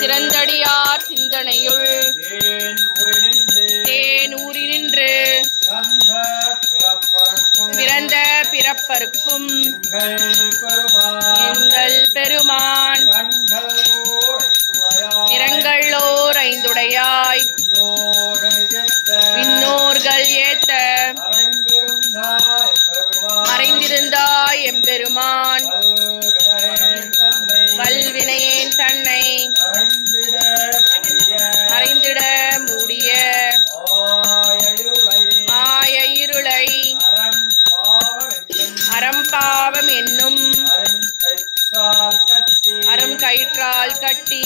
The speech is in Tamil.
சிறந்தடியார் சிந்தனையுள். தேனூரி நின்று பிறந்த பிறப்பருக்கும். எங்கள் பெருமான். இரங்கல்லோர் ஐந்துடையாய். விண்ணோர்கள் ஏத்த. மறைந்திருந்தாய் எம்பெருமான். வல்வினையேன் தன்னை. அறம்பாவம் என்னும் அறம் கயிற்றால் கட்டி